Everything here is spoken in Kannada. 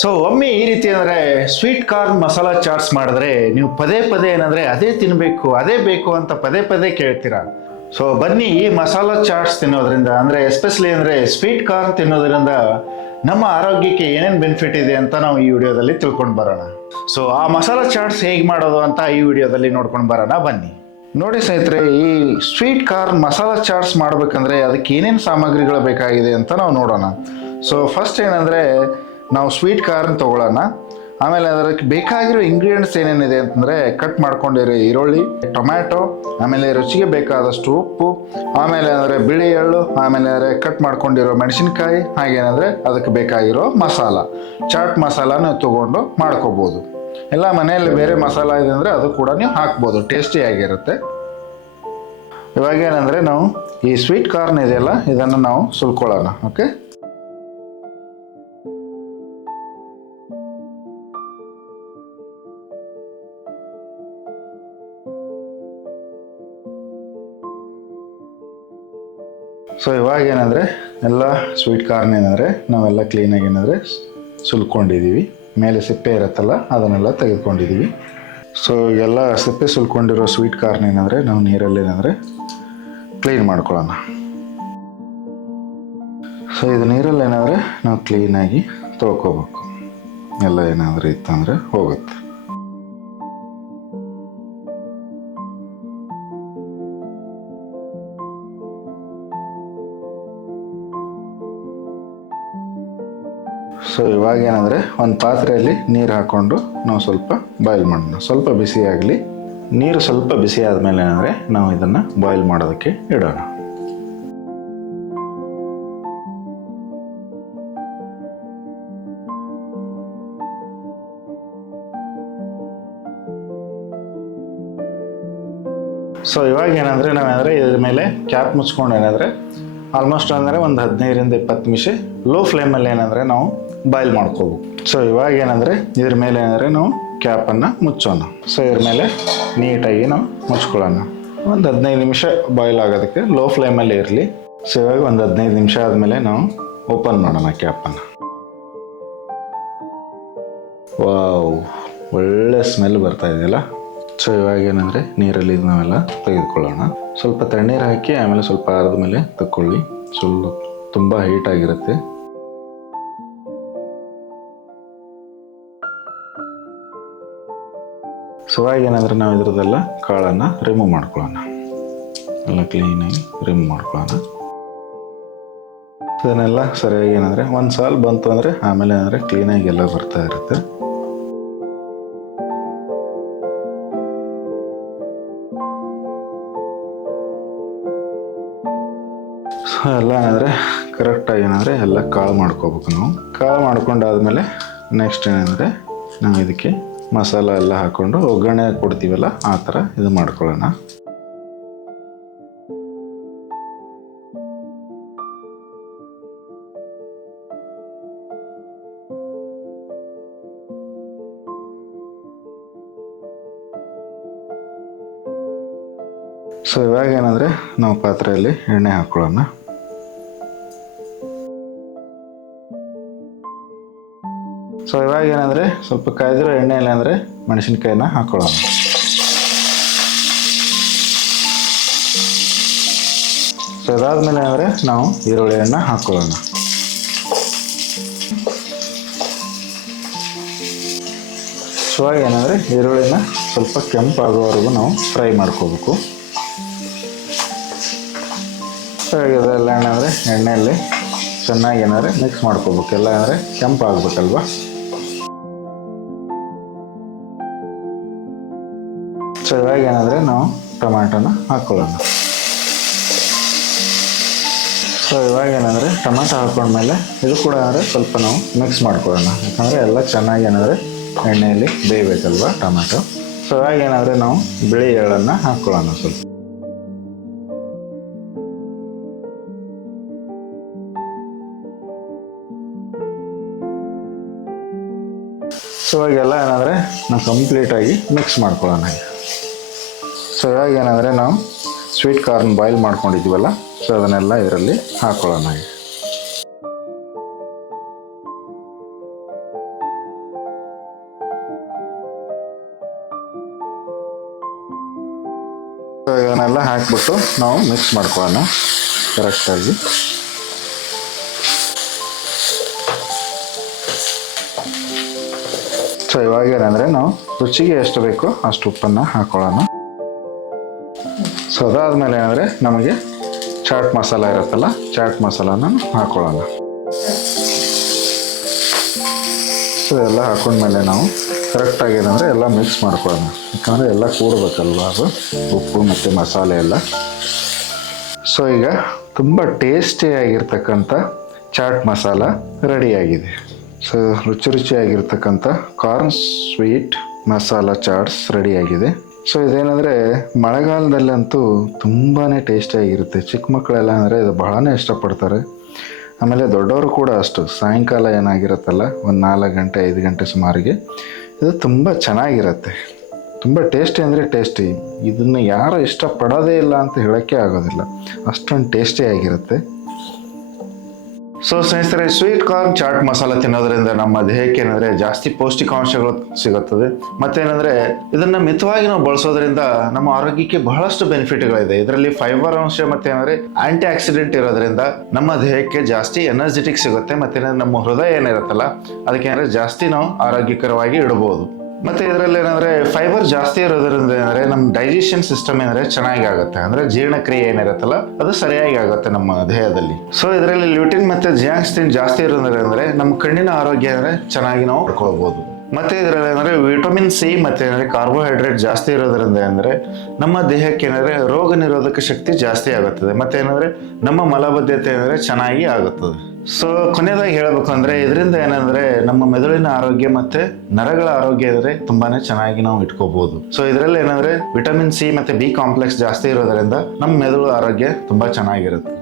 ಸೊ ಒಮ್ಮೆ ಈ ರೀತಿ ಅಂದರೆ ಸ್ವೀಟ್ ಕಾರ್ನ್ ಮಸಾಲಾ ಚಾಟ್ಸ್ ಮಾಡಿದ್ರೆ ನೀವು ಪದೇ ಪದೇ ಏನಂದರೆ ಅದೇ ತಿನ್ನಬೇಕು ಅದೇ ಬೇಕು ಅಂತ ಪದೇ ಪದೇ ಕೇಳ್ತೀರಾ. ಸೊ ಬನ್ನಿ, ಈ ಮಸಾಲಾ ಚಾಟ್ಸ್ ತಿನ್ನೋದ್ರಿಂದ ಅಂದರೆ ಎಸ್ಪೆಷಲಿ ಅಂದರೆ ಸ್ವೀಟ್ ಕಾರ್ನ್ ತಿನ್ನೋದ್ರಿಂದ ನಮ್ಮ ಆರೋಗ್ಯಕ್ಕೆ ಏನೇನು ಬೆನಿಫಿಟ್ ಇದೆ ಅಂತ ನಾವು ಈ ವಿಡಿಯೋದಲ್ಲಿ ತಿಳ್ಕೊಂಡು ಬರೋಣ. ಸೊ ಆ ಮಸಾಲಾ ಚಾಟ್ಸ್ ಹೇಗೆ ಮಾಡೋದು ಅಂತ ಈ ವಿಡಿಯೋದಲ್ಲಿ ನೋಡ್ಕೊಂಡು ಬರೋಣ ಬನ್ನಿ. ನೋಡಿ ಸ್ನೇಹಿತರೆ, ಈ ಸ್ವೀಟ್ ಕಾರ್ನ್ ಮಸಾಲಾ ಚಾಟ್ಸ್ ಮಾಡಬೇಕಂದ್ರೆ ಅದಕ್ಕೆ ಏನೇನು ಸಾಮಗ್ರಿಗಳು ಬೇಕಾಗಿದೆ ಅಂತ ನಾವು ನೋಡೋಣ. ಸೊ ಫಸ್ಟ್ ಏನಂದರೆ ನಾವು ಸ್ವೀಟ್ ಕಾರ್ನ್ ತೊಗೊಳ್ಳೋಣ. ಆಮೇಲೆ ಅದಕ್ಕೆ ಬೇಕಾಗಿರೋ ಇಂಗ್ರೀಡಿಯೆಂಟ್ಸ್ ಏನೇನಿದೆ ಅಂತಂದರೆ ಕಟ್ ಮಾಡ್ಕೊಂಡಿರೋ ಈರುಳ್ಳಿ, ಟೊಮ್ಯಾಟೊ, ಆಮೇಲೆ ರುಚಿಗೆ ಬೇಕಾದಷ್ಟು ಉಪ್ಪು, ಆಮೇಲೆ ಅಂದರೆ ಬಿಳಿ ಎಳ್ಳು, ಆಮೇಲೆ ಅಂದರೆ ಕಟ್ ಮಾಡ್ಕೊಂಡಿರೋ ಮೆಣಸಿನ್ಕಾಯಿ, ಹಾಗೇನಂದರೆ ಅದಕ್ಕೆ ಬೇಕಾಗಿರೋ ಮಸಾಲ, ಚಾಟ್ ಮಸಾಲಾನ ತೊಗೊಂಡು ಮಾಡ್ಕೋಬೋದು. ಎಲ್ಲ ಮನೆಯಲ್ಲಿ ಬೇರೆ ಮಸಾಲ ಇದೆ ಅಂದರೆ ಅದು ಕೂಡ ನೀವು ಹಾಕ್ಬೋದು, ಟೇಸ್ಟಿಯಾಗಿರುತ್ತೆ. ಇವಾಗ ಏನಂದರೆ ನಾವು ಈ ಸ್ವೀಟ್ ಕಾರ್ನ್ ಇದೆಯಲ್ಲ ಇದನ್ನು ನಾವು ಸುಲ್ಕೊಳ್ಳೋಣ. ಓಕೆ, ಸೊ ಇವಾಗ ಏನಂದರೆ ಎಲ್ಲ ಸ್ವೀಟ್ ಕಾರ್ನ್ ಏನಂದರೆ ನಾವೆಲ್ಲ ಕ್ಲೀನಾಗಿ ಏನಂದರೆ ಸುಲ್ಕೊಂಡಿದ್ದೀವಿ. ಮೇಲೆ ಸಿಪ್ಪೆ ಇರುತ್ತಲ್ಲ ಅದನ್ನೆಲ್ಲ ತೆಗೆದುಕೊಂಡಿದ್ದೀವಿ. ಸೊ ಎಲ್ಲ ಸಿಪ್ಪೆ ಸುಲ್ಕೊಂಡಿರೋ ಸ್ವೀಟ್ ಕಾರ್ನ್ ಏನಂದರೆ ನಾವು ನೀರಲ್ಲಿ ಏನಂದರೆ ಕ್ಲೀನ್ ಮಾಡ್ಕೊಳ್ಳೋಣ. ಸೊ ಇದು ನೀರಲ್ಲಿ ಏನಂದರೆ ನಾವು ಕ್ಲೀನಾಗಿ ತೊಳ್ಕೊಬೇಕು. ಎಲ್ಲ ಏನಾದರೂ ಇತ್ತಂದರೆ ಹೋಗುತ್ತೆ. ಸೊ ಇವಾಗ ಏನಂದರೆ ಒಂದು ಪಾತ್ರೆಯಲ್ಲಿ ನೀರು ಹಾಕ್ಕೊಂಡು ನಾವು ಸ್ವಲ್ಪ ಬಾಯ್ಲ್ ಮಾಡೋಣ. ಸ್ವಲ್ಪ ಬಿಸಿ ಆಗಲಿ. ನೀರು ಸ್ವಲ್ಪ ಬಿಸಿ ಆದಮೇಲೆ ಏನಂದರೆ ನಾವು ಇದನ್ನು ಬಾಯ್ಲ್ ಮಾಡೋದಕ್ಕೆ ಇಡೋಣ. ಸೊ ಇವಾಗ ಏನಂದರೆ ನಾವೇನಂದರೆ ಇದ್ರ ಮೇಲೆ ಕ್ಯಾಪ್ ಮುಚ್ಕೊಂಡು ಏನಂದರೆ ಆಲ್ಮೋಸ್ಟ್ ಅಂದರೆ ಒಂದು 15ರಿಂದ 20 ನಿಮಿಷ ಲೋ ಫ್ಲೇಮಲ್ಲಿ ಏನಂದರೆ ನಾವು ಬಾಯ್ಲ್ ಮಾಡ್ಕೋಬೇಕು. ಸೊ ಇವಾಗ ಏನಂದರೆ ಇದ್ರ ಮೇಲೆ ಏನಂದರೆ ನಾವು ಕ್ಯಾಪನ್ನು ಮುಚ್ಚೋಣ. ಸೊ ಇದ್ರ ಮೇಲೆ ನೀಟಾಗಿ ನಾವು ಮುಚ್ಕೊಳ್ಳೋಣ. ಒಂದು 15 ನಿಮಿಷ ಬಾಯ್ಲ್ ಆಗೋದಕ್ಕೆ ಲೋ ಫ್ಲೇಮಲ್ಲಿ ಇರಲಿ. ಸೊ ಇವಾಗ ಒಂದು 15 ನಿಮಿಷ ಆದಮೇಲೆ ನಾವು ಓಪನ್ ಮಾಡೋಣ ಕ್ಯಾಪನ್ನು. ವಾವ್, ಒಳ್ಳೆ ಸ್ಮೆಲ್ ಬರ್ತಾ ಇದೆಯಲ್ಲ. ಸೊ ಇವಾಗ ಏನಂದರೆ ನೀರಲ್ಲಿ ನಾವೆಲ್ಲ ತೆಗೆದುಕೊಳ್ಳೋಣ. ಸ್ವಲ್ಪ ತಣ್ಣೀರು ಹಾಕಿ ಆಮೇಲೆ ಸ್ವಲ್ಪ ಆರಿದ ಮೇಲೆ ತಗೊಳ್ಳಿ. ತುಂಬ ಹೀಟಾಗಿರುತ್ತೆ. ಸೊ ಇವಾಗ ಏನಂದರೆ ನಾವು ಇದ್ರದ್ದೆಲ್ಲ ಕಾಳನ್ನು ರಿಮೂವ್ ಮಾಡ್ಕೊಳ್ಳೋಣ. ಎಲ್ಲ ಕ್ಲೀನಾಗಿ ರಿಮೂವ್ ಮಾಡ್ಕೊಳ್ಳೋಣ. ಇದನ್ನೆಲ್ಲ ಸರಿಯಾಗಿ ಏನಂದರೆ ಒಂದು ಸಾಲ ಬಂತು ಅಂದರೆ ಆಮೇಲೆ ಏನಂದರೆ ಕ್ಲೀನಾಗಿ ಎಲ್ಲ ಬರ್ತಾ ಇರುತ್ತೆ. ಸೊ ಎಲ್ಲ ಏನಂದರೆ ಕರೆಕ್ಟಾಗಿ ಏನಂದರೆ ಎಲ್ಲ ಕಾಳು ಮಾಡ್ಕೋಬೇಕು. ನಾವು ಕಾಳು ಮಾಡ್ಕೊಂಡಾದ್ಮೇಲೆ ನೆಕ್ಸ್ಟ್ ಏನಂದರೆ ನಾವು ಇದಕ್ಕೆ ಮಸಾಲ ಎಲ್ಲ ಹಾಕ್ಕೊಂಡು ಒಗ್ಗರಣೆ ಕೊಡ್ತೀವಲ್ಲ ಆ ಥರ ಇದು ಮಾಡ್ಕೊಳ್ಳೋಣ. ಸೊ ಇವಾಗ ಏನಂದರೆ ನಾವು ಪಾತ್ರೆಯಲ್ಲಿ ಎಣ್ಣೆ ಹಾಕ್ಕೊಳ್ಳೋಣ. ಸೊ ಇವಾಗ ಏನಂದರೆ ಸ್ವಲ್ಪ ಕಾಯ್ದಿರೋ ಎಣ್ಣೆಯಲ್ಲಿ ಅಂದರೆ ಮೆಣಸಿನ್ಕಾಯಿನ ಹಾಕ್ಕೊಳ್ಳೋಣ. ಸೊ ಇದಾದ್ಮೇಲೆ ಅಂದರೆ ನಾವು ಈರುಳ್ಳಿಯನ್ನು ಹಾಕ್ಕೊಳ್ಳೋಣ. ಸೊ ಇವಾಗ ಏನಂದರೆ ಈರುಳ್ಳಿನ ಸ್ವಲ್ಪ ಕೆಂಪಾಗುವವರೆಗೂ ನಾವು ಫ್ರೈ ಮಾಡ್ಕೋಬೇಕು. ಸೊ ಇದೆಲ್ಲ ಏನಂದರೆ ಎಣ್ಣೆಯಲ್ಲಿ ಚೆನ್ನಾಗಿ ಏನಾದರೆ ಮಿಕ್ಸ್ ಮಾಡ್ಕೋಬೇಕು. ಎಲ್ಲ ಅಂದರೆ ಕೆಂಪಾಗಬೇಕಲ್ವ. ಸೊ ಇವಾಗ ಏನಂದರೆ ನಾವು ಟೊಮ್ಯಾಟೋನ ಹಾಕ್ಕೊಳ್ಳೋಣ. ಸೊ ಇವಾಗ ಏನಂದರೆ ಟೊಮ್ಯಾಟೊ ಹಾಕ್ಕೊಂಡ್ಮೇಲೆ ಇದು ಕೂಡ ಅಂದರೆ ಸ್ವಲ್ಪ ನಾವು ಮಿಕ್ಸ್ ಮಾಡ್ಕೊಳ್ಳೋಣ. ಯಾಕಂದರೆ ಎಲ್ಲ ಚೆನ್ನಾಗಿ ಏನಂದರೆ ಎಣ್ಣೆಯಲ್ಲಿ ಬೇಯಬೇಕಲ್ವ ಟೊಮ್ಯಾಟೊ. ಸೊ ಇವಾಗ ಏನಂದರೆ ನಾವು ಬಿಳಿ ಎಳ್ಳನ್ನು ಹಾಕ್ಕೊಳ್ಳೋಣ ಸ್ವಲ್ಪ. ಸೊ ಇವಾಗೆಲ್ಲ ಏನಂದರೆ ನಾವು ಕಂಪ್ಲೀಟಾಗಿ ಮಿಕ್ಸ್ ಮಾಡ್ಕೊಳ್ಳೋಣ. ಸೊ ಇವಾಗ ಏನಂದರೆ ನಾವು ಸ್ವೀಟ್ ಕಾರ್ನ್ ಬಾಯ್ಲ್ ಮಾಡ್ಕೊಂಡಿದ್ದೀವಲ್ಲ, ಸೊ ಅದನ್ನೆಲ್ಲ ಇದರಲ್ಲಿ ಹಾಕ್ಕೊಳ್ಳೋಣ. ಇವನ್ನೆಲ್ಲ ಹಾಕ್ಬಿಟ್ಟು ನಾವು ಮಿಕ್ಸ್ ಮಾಡ್ಕೊಳ್ಳೋಣ ಕರೆಕ್ಟಾಗಿ. ಸೊ ಇವಾಗ ಏನಂದರೆ ನಾವು ರುಚಿಗೆ ಎಷ್ಟು ಬೇಕೋ ಅಷ್ಟು ಉಪ್ಪನ್ನು ಹಾಕ್ಕೊಳ್ಳೋಣ. ಸೊ ಅದಾದಮೇಲೆ ಏನಂದರೆ ನಮಗೆ ಚಾಟ್ ಮಸಾಲ ಇರುತ್ತಲ್ಲ, ಚಾಟ್ ಮಸಾಲಾನ ಹಾಕ್ಕೊಳ್ಳೋಣ. ಸೊ ಎಲ್ಲ ಹಾಕೊಂಡ್ಮೇಲೆ ನಾವು ಕರೆಕ್ಟಾಗಿ ಏನಂದರೆ ಎಲ್ಲ ಮಿಕ್ಸ್ ಮಾಡ್ಕೊಳ್ಳೋಣ. ಯಾಕಂದರೆ ಎಲ್ಲ ಕೂಡಬೇಕಲ್ವ ಅದು ಉಪ್ಪು ಮತ್ತು ಮಸಾಲೆ ಎಲ್ಲ. ಸೊ ಈಗ ತುಂಬ ಟೇಸ್ಟಿಯಾಗಿರ್ತಕ್ಕಂಥ ಚಾಟ್ ಮಸಾಲ ರೆಡಿಯಾಗಿದೆ. ಸೊ ರುಚಿಯಾಗಿರ್ತಕ್ಕಂಥ ಕಾರ್ನ್ ಸ್ವೀಟ್ ಮಸಾಲ ಚಾಟ್ಸ್ ರೆಡಿಯಾಗಿದೆ. ಸೊ ಇದೇನೆಂದರೆ ಮಳೆಗಾಲದಲ್ಲಂತೂ ತುಂಬಾ ಟೇಸ್ಟಿಯಾಗಿರುತ್ತೆ. ಚಿಕ್ಕ ಮಕ್ಕಳೆಲ್ಲ ಅಂದರೆ ಇದು ಬಹಳನೇ ಇಷ್ಟಪಡ್ತಾರೆ. ಆಮೇಲೆ ದೊಡ್ಡವರು ಕೂಡ ಅಷ್ಟು. ಸಾಯಂಕಾಲ ಏನಾಗಿರುತ್ತಲ್ಲ ಒಂದು 4 ಗಂಟೆ 5 ಗಂಟೆ ಸುಮಾರಿಗೆ ಇದು ತುಂಬ ಚೆನ್ನಾಗಿರುತ್ತೆ. ತುಂಬ ಟೇಸ್ಟಿ ಅಂದರೆ ಟೇಸ್ಟಿ. ಇದನ್ನು ಯಾರು ಇಷ್ಟಪಡೋದೇ ಇಲ್ಲ ಅಂತ ಹೇಳೋಕ್ಕೆ ಆಗೋದಿಲ್ಲ, ಅಷ್ಟೊಂದು ಟೇಸ್ಟಿಯಾಗಿರುತ್ತೆ. ಸೊ ಸ್ನೇಹಿತರೆ, ಸ್ವೀಟ್ ಕಾರ್ನ್ ಚಾಟ್ ಮಸಾಲ ತಿನ್ನೋದ್ರಿಂದ ನಮ್ಮ ದೇಹಕ್ಕೆ ಏನಂದರೆ ಜಾಸ್ತಿ ಪೌಷ್ಟಿಕಾಂಶಗಳು ಸಿಗುತ್ತದೆ. ಮತ್ತೇನೆಂದರೆ ಇದನ್ನು ಮಿತವಾಗಿ ನಾವು ಬಳಸೋದ್ರಿಂದ ನಮ್ಮ ಆರೋಗ್ಯಕ್ಕೆ ಬಹಳಷ್ಟು ಬೆನಿಫಿಟ್ಗಳಿದೆ. ಇದರಲ್ಲಿ ಫೈಬರ್ ಅಂಶ ಮತ್ತೇನೆಂದರೆ ಆಂಟಿ ಆಕ್ಸಿಡೆಂಟ್ ಇರೋದ್ರಿಂದ ನಮ್ಮ ದೇಹಕ್ಕೆ ಜಾಸ್ತಿ ಎನರ್ಜೆಟಿಕ್ ಸಿಗುತ್ತೆ. ಮತ್ತೇನೆಂದರೆ ನಮ್ಮ ಹೃದಯ ಏನಿರುತ್ತಲ್ಲ ಅದಕ್ಕೆ ಏನಂದರೆ ಜಾಸ್ತಿ ನಾವು ಆರೋಗ್ಯಕರವಾಗಿ ಇಡಬಹುದು. ಮತ್ತು ಇದರಲ್ಲಿ ಏನಂದರೆ ಫೈಬರ್ ಜಾಸ್ತಿ ಇರೋದ್ರಿಂದ ಏನಂದರೆ ನಮ್ಮ ಡೈಜೆಷನ್ ಸಿಸ್ಟಮ್ ಏನಂದರೆ ಚೆನ್ನಾಗಿ ಆಗುತ್ತೆ. ಅಂದರೆ ಜೀರ್ಣಕ್ರಿಯೆ ಏನಿರುತ್ತಲ್ಲ ಅದು ಸರಿಯಾಗಿ ಆಗುತ್ತೆ ನಮ್ಮ ದೇಹದಲ್ಲಿ. ಸೊ ಇದರಲ್ಲಿ ಲ್ಯೂಟಿನ್ ಮತ್ತು ಜಿಯಾಕ್ಸಿನ್ ಜಾಸ್ತಿ ಇರೋದ್ರಿಂದ ಅಂದರೆ ನಮ್ಮ ಕಣ್ಣಿನ ಆರೋಗ್ಯ ಅಂದರೆ ಚೆನ್ನಾಗಿ ನಾವು ಪಡ್ಕೊಳ್ಬೋದು. ಮತ್ತು ಇದರಲ್ಲಿ ಏನಂದರೆ ವಿಟಮಿನ್ ಸಿ ಮತ್ತು ಏನಂದರೆ ಕಾರ್ಬೋಹೈಡ್ರೇಟ್ ಜಾಸ್ತಿ ಇರೋದ್ರಿಂದ ಅಂದರೆ ನಮ್ಮ ದೇಹಕ್ಕೆ ಏನಂದರೆ ರೋಗ ನಿರೋಧಕ ಶಕ್ತಿ ಜಾಸ್ತಿ ಆಗುತ್ತದೆ. ಮತ್ತು ಏನಂದರೆ ನಮ್ಮ ಮಲಬದ್ಧತೆ ಏನಂದರೆ ಚೆನ್ನಾಗಿ ಆಗುತ್ತದೆ. ಸೊ ಕೊನೆಯದಾಗಿ ಹೇಳಬೇಕು ಅಂದರೆ ಇದರಿಂದ ಏನಂದರೆ ನಮ್ಮ ಮೆದುಳಿನ ಆರೋಗ್ಯ ಮತ್ತು ನರಗಳ ಆರೋಗ್ಯ ಅಂದರೆ ತುಂಬಾ ಚೆನ್ನಾಗಿ ನಾವು ಇಟ್ಕೋಬಹುದು. ಸೊ ಇದರಲ್ಲಿ ಏನಂದರೆ ವಿಟಮಿನ್ ಸಿ ಮತ್ತು ಬಿ ಕಾಂಪ್ಲೆಕ್ಸ್ ಜಾಸ್ತಿ ಇರೋದ್ರಿಂದ ನಮ್ಮ ಮೆದುಳು ಆರೋಗ್ಯ ತುಂಬ ಚೆನ್ನಾಗಿರುತ್ತೆ.